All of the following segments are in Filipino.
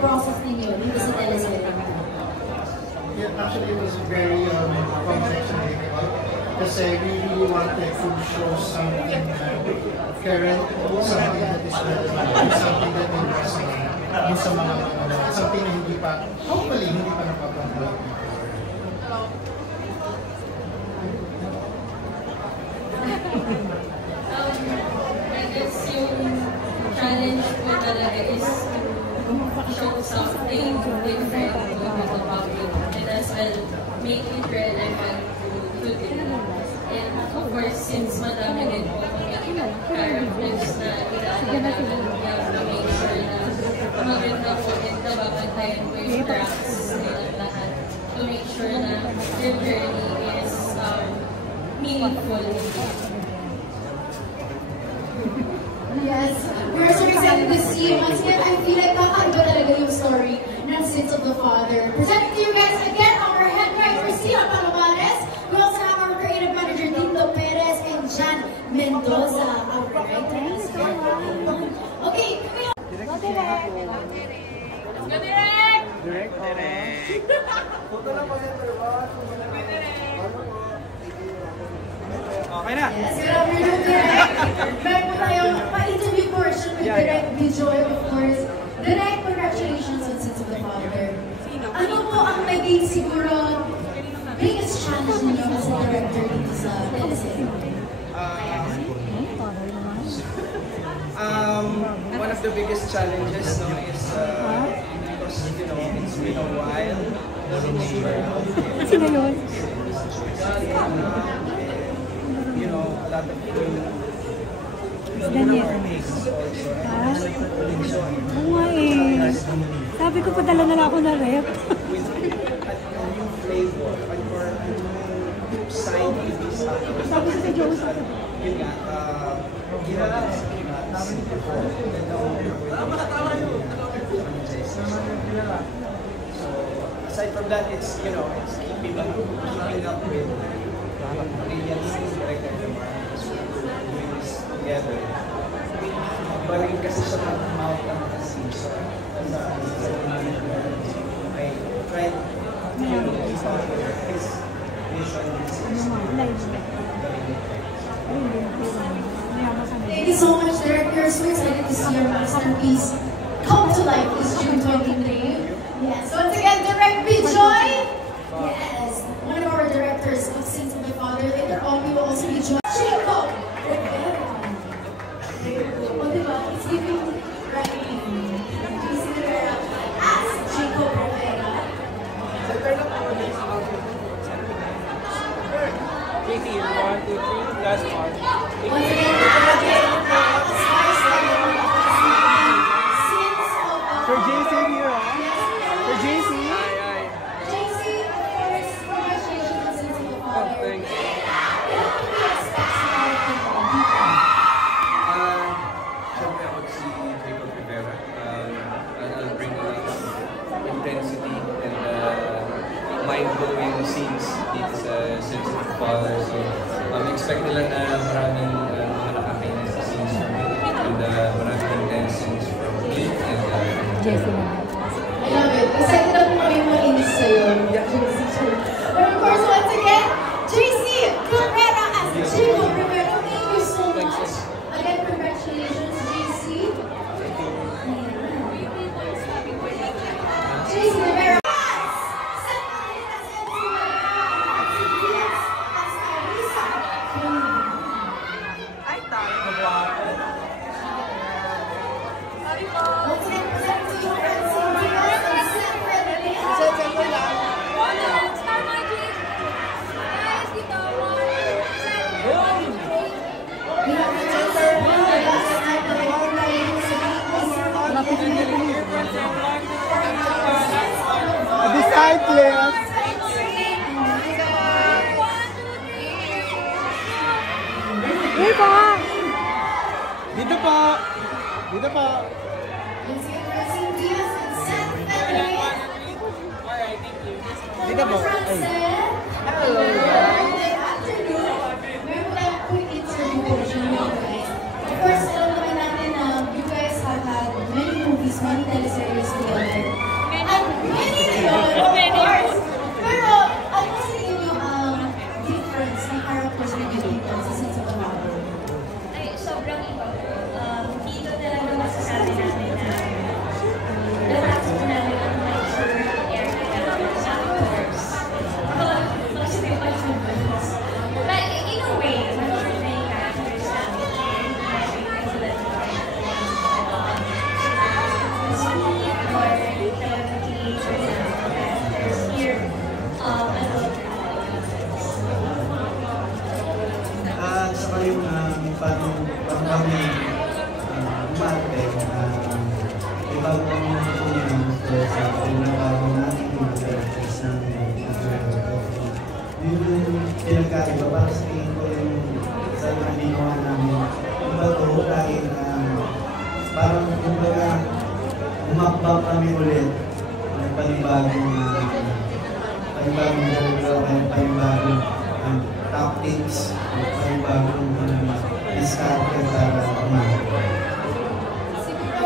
process ninyo dito sa teleserye? Yeah, actually, it was very complex and difficult kasi we really wanted to show something current, something that is relevant, something that will resonate sa mga something na hindi pa, hopefully, hindi pa napapanood. I guess yung challenge ko talaga is to show something different to the public and as well make it relevant to them. And of course, since madami din po mga characters na ilalaman, we have to make sure na maganda po and nababantayan po yung crafts nilang lahat to make sure na their journey is meaningful. Yes, we're so excited to see you. Once again, I feel like kakaiba talaga yung story ng Sins of the Father. Presenting to you guys again our head writer, Sia Palomares. We also have our creative manager, Tito Perez, and Jan Mendoza, our writers. Okay, go direct! Let's go direct! Direct? Direct! Puto lang po sa okay na! Yes, good afternoon, Direct! Back po tayo, pa-interview portion with Direct Bijoy, of course. Direct, congratulations on Sins of the Father. Ano po ang naging siguro biggest challenge ninyo as a director dito sa teleserye? One of the biggest challenges is because it's been a while. Kasi ngayon? A lot of people. Daniel. Ah? Oo nga eh. Sabi ko, padala na lang ako na rep. With a new flavor or a new side of this. Sabi ko sa Joseph. Yun nga, ginagawa before. So, aside from that, it's keeping up with brilliant like that. Doing this together. Baring kasi siya mag-mouth ang mga scenes. As a manager, I tried to keep up with his vision. Thank you so much, Derek. We're so excited to see your masterpiece come to life this June 23. Yes, once again, Direct Bijoy. Yes, one of our directors of Sins of the Father. Later on, we will also be joined. Jacob Rivera. O, diba? It's giving right. JC Rivera as Jacob Rivera. JC, 1, 2, 3, last one. Once again, For JC here, For JC. JC, first, congratulations on Sins of the Father. Thanks. What can we expect sa dito? Siyempre ako si Jacob Rivera. I'll bring a lot of intensity and mind-blowing scenes dito sa Sins of the Father. So, expect nila na maraming mga nakakainis sa scenes and maraming intense scenes from me and Jesse. I love it. Excited ako kami mainis sa'yo. But of course, once again, JC Rivera as Jacob Rivera. Thank you so much. Again, congratulations, JC. JC Rivera. Once again, presenting to you and Diaz and Sanfred Disciples. Hey pa! Dito po. Dito po. Once again, presenting Diaz and Sanfred. Dito po. Hello. Good afternoon. Meron po tayong quick interview portion with you guys. Of course, alam naman natin na you guys have had many movies, many teleseries together. kami umarte iba po ang natutunan sa pinagawa natin yung practice ng yun yung pinagkaiba para sa tingin ko yung sa mga ginawa namin. Iba to dahil parang kumbaga umakbang kami ulit ng panibagong panibagong tactics, panibagong discarte para umakbang.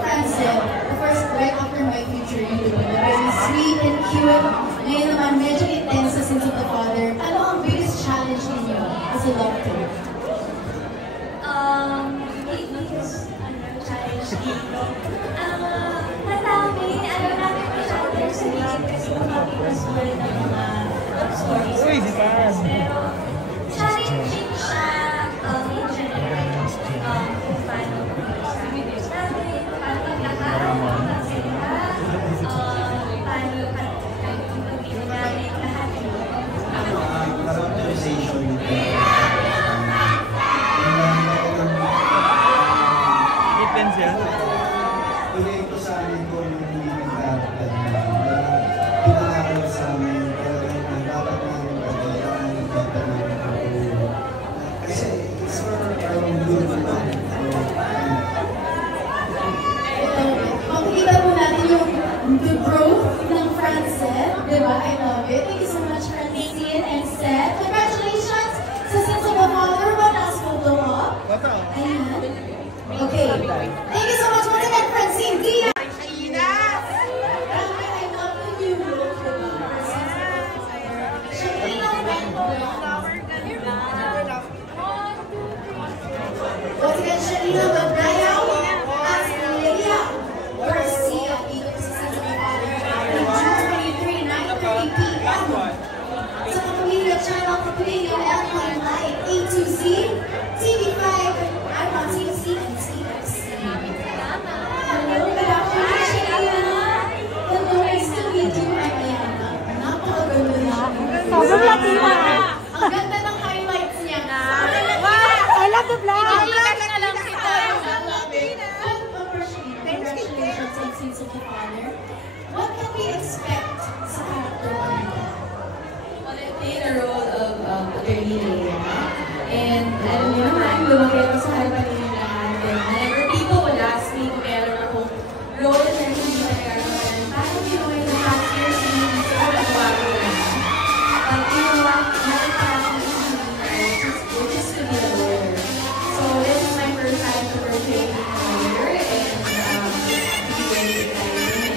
Francel, the first right after My Future You, very sweet and cute. Ngayon naman, medyo intense sa Sins of the Father. Ano ang biggest challenge ninyo as a love team? Biggest challenge dito. Madami, ano namin masyadong sabihin kasi makapipasual ng mga stories. Pero challenging siya in general kung paano sabihin namin, paano pagkakaroon ng sila, paano pagpipin namin lahat yun. Characterization depends yan. Tuloy ko sa amin ko yung hindi character na pinangaral sa amin talagang dapat namin pagkailangan yung dapat namin pagkailangan. Kasi it's for our own good naman. Makikita po natin yung the growth ng Francel, di ba? I love it. Thank you so much, Francine and Seth. Congratulations sa Sins of the Father. One last photo up. Ayan. Okay. Thank you so much once again, Francine. Dia! I love the new look, di ba? Shakina once again, Shakina Magdayaw as Leia Garcia. Dito sa Sins of the Father. June 23, 9:30 p.m. Sa Kapamilya Channel, Kapamilya L9 Live, A2C, TV5, Icon CFC, and CFC. Hello, good afternoon, Shakina. Hello, nice to meet you. Ayan, napakaganda niya. Sobrang Latina. Ang ganda ng highlights niya. I love the vlog. Congratulations on Sins of the Father. What can we expect sa character mo? Well, I played the role of Attorney Leia. And alam niyo naman, lumaki ako sa harapan niyo lahat. And whenever people would ask me kung meron akong role na hindi na nagkakaroon, parang ginawa yung past years na hindi ko nagawa ko lang. But you know what? Nakita ako which is to be a lawyer. So this is my first time to portray a lawyer and to be very excited.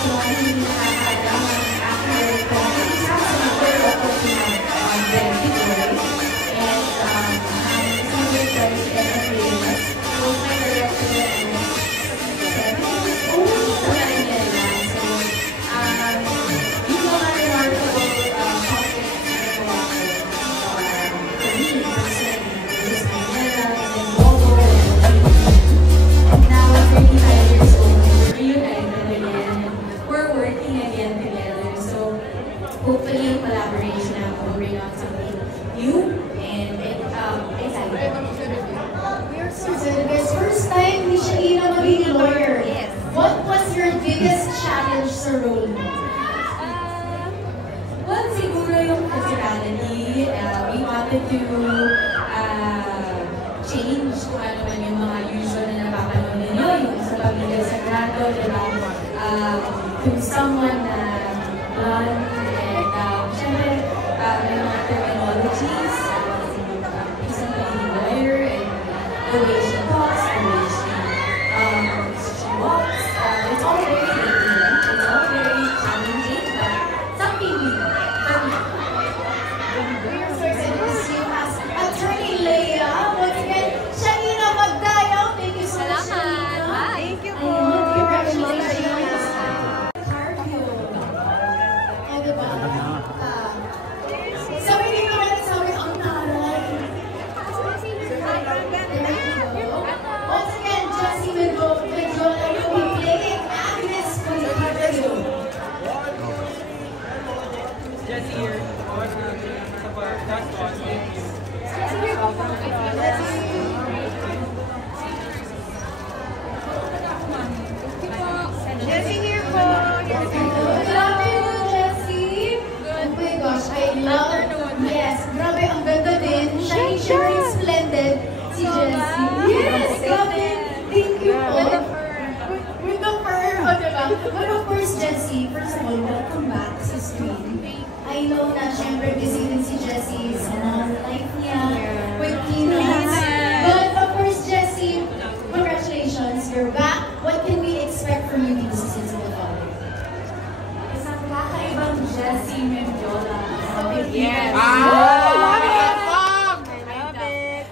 So hindi nakakadama ng actor ko. Isa sa mga pwede ako on very big way. And some of the stories that I created was my director and only sa Manila. So these are my remarkable projects that I work for me personally. This is Manila and then Bobo and now I'm 35 years old. We're reunited again and we're working again together. So hopefully yung collaboration natin will bring out something new and exciting. We're so excited, guys. First time ni Shakina maging lawyer. What was your biggest challenge sa role mo? Well, siguro yung physicality. We wanted to change kung ano man yung mga usual na napapanood ninyo, yung sa Pamilya Sagrado, diba? To someone na blonde and syempre, may mga terminologies, isang pagiging lawyer and the way she talks, the way she walks. It's all very Filipino. It's all very challenging, but something new for me. We're so excited to see you as Attorney Leia. Once again, Shakina Magdayaw. Thank you so much, Shakina. Thank you po. Congratulations. Cardio. Jessie. Yes, grabe. Thank you po. With the fur, o diba? But of course, Jessie, first of all, welcome back sa screen. I know na syempre busy din si Jessie sa life niya with Peanuts. But of course, Jessie, congratulations, you're back. What can we expect from you dito sa Sins of the Father? Isang kakaibang Jessie Mendiola. Yes.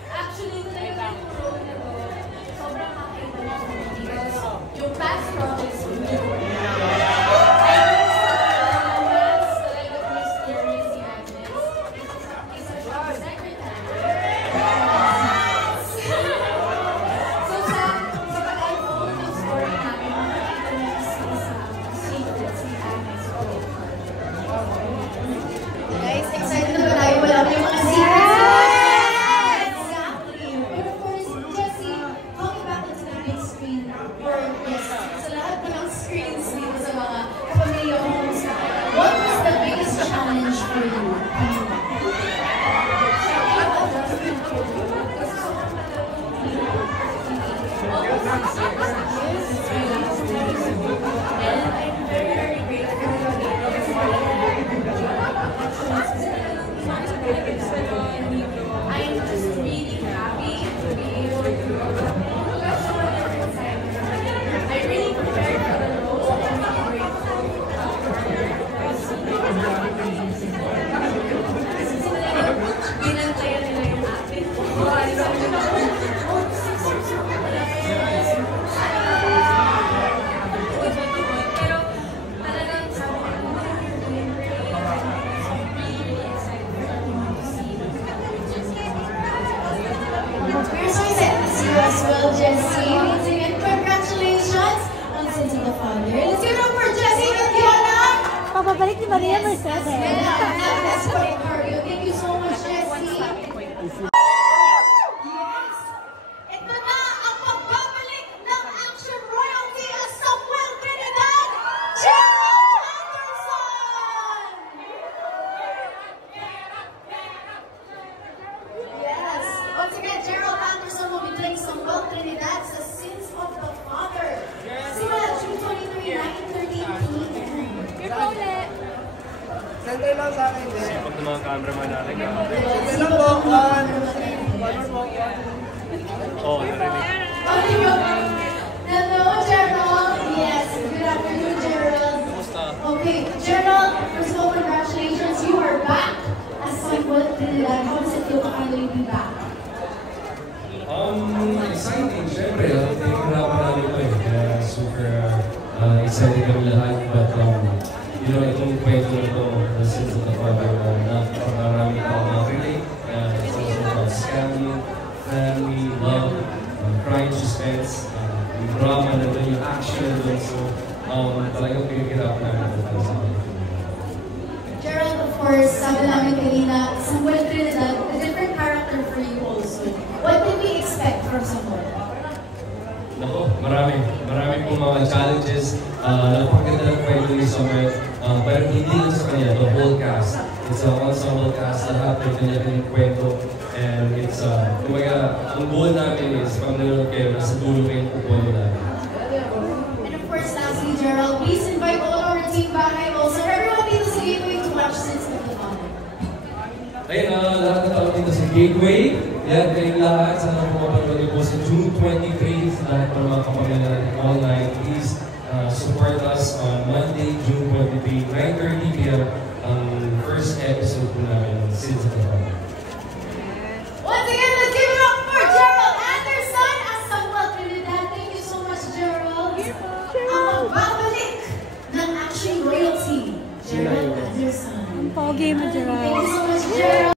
Actually, ito na yung role na to. Sobrang kakaiba na ako because yung past projects ko yun. Guys, excited na ba tayo? Wala ba yung mga secrets? Exactly. But of course, Jessie, coming back into the big screen, or yes, sa lahat po ng screens dito sa mga pamilya homes, what was the biggest challenge for you? I'm just really happy to be able to show a different side. I really prepared for the role and I'm grateful for binantayan nila yung acting ko. Sabi na ko, 6 years old pala. Pero talagang sabi ko, you're doing great. I'm really excited for everyone to see. We're so excited to see you as well, Jessie. Once again, congratulations on Sins of the Father. Let's give it up for Jessie Mendiola! Papabalik ni Maria Mercedes. That's for Mario. Thank you so much, Jessie. Yes! Ito na ang pagbabalik ng action royalty as Samuel Trinidad, Gerald Anderson! Yes! Once again, Gerald Anderson will be playing Samuel Trinidad sa Sins of the Father. Simula June 23, 9:13 p.m. Center lang sa akin din. Sipag ng mga cameraman natin. Center lang po. One more. Oo, narinig. Hello, Gerald. Yes, good afternoon, Gerald. Okay, Gerald, first of all, congratulations. You are back as Samuel Trinidad. How does it feel to finally be back? Exciting, syempre. Tinigirapan namin ito eh. Kaya super excited kami lahat. But, you know, itong kwento na ito, the Sins of the Father, napakarami ako mag-relate. It's also about scamming, family, love, crime suspense, yung drama na ito, yung action na ito. So, talagang tinigirapan namin ito sa akin. Gerald, of course, sabi namin kanina, Samuel Trinidad, a different character for you also. What did we expect from Samuel? Nako, marami pong mga challenges. Napakaganda ng kwento ni Samuel. Pero hindi lang sa kanya, the whole cast. It's an ensemble cast, lahat ng kanya-kanyang kwento. And it's, kumbaga, ang goal namin is pag nanonood kayo, nasa dulo kayo yung upuan mo namin. And of course, lastly, Gerald, please invite all our team bahay also. Everyone dito sa Gateway to watch Sins of the Father. Ayun, lahat na tao dito sa Gateway. Yan, kayong lahat. Sana pumapanood niyo po sa June 23 sa lahat ng mga kapamilya natin online. Please support us on Monday, June 23, 9:30 p.m. ang first episode po namin ng Sins of the Father.